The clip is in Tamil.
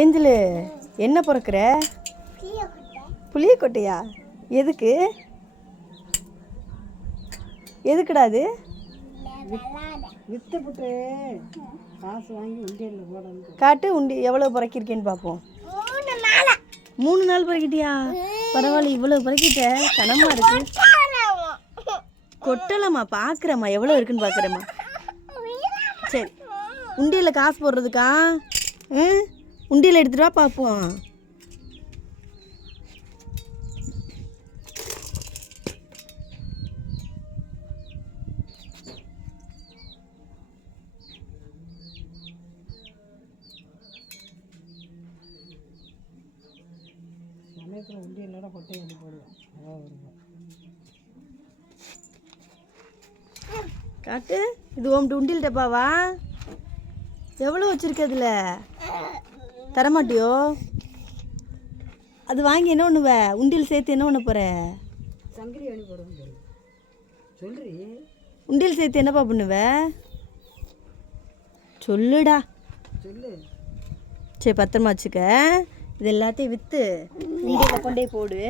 ஏஞ்சலு என்ன பிறக்கிற? புளியக்கொட்டையா எதுக்கு? எதுக்குடா அது? வித்து புட்டு. காசு வாங்கி உண்டியலில் போடணும். காட்டு உண்டி எவ்வளோ பிறக்கிருக்கேன்னு பார்ப்போம் மூணு நாள். பிறக்கிட்டியா? பரவாயில்ல இவ்வளோ பிறக்கிட்ட. கனமா இருக்கு. கொட்டலம்மா பார்க்குறேம்மா எவ்வளோ இருக்குன்னு பார்க்குறேம்மா சரி. உண்டியலில் காசு போடுறதுக்கா? ம் உண்டியல் எடுத்துட்டு வா பார்ப்போம் சமயத்தில் அதான் காட்டு இது உன் உண்டியல் டப்பாவா? எவ்வளோ வச்சிருக்க அதில் தரமாட்டியோ? அது வாங்கி என்ன பண்ணுவ உண்டியல் சேர்த்து என்ன பண்ண அணி போடுவோம் சொல்லு. சொல்றி? உண்டியல் சேர்த்து என்னப்பா பண்ணுவ? சொல்லுடா. சொல்லு. சரி பத்திரமா வச்சுக்க. இது எல்லாத்தையும் விற்று உண்டியலில் கொண்டே போடு.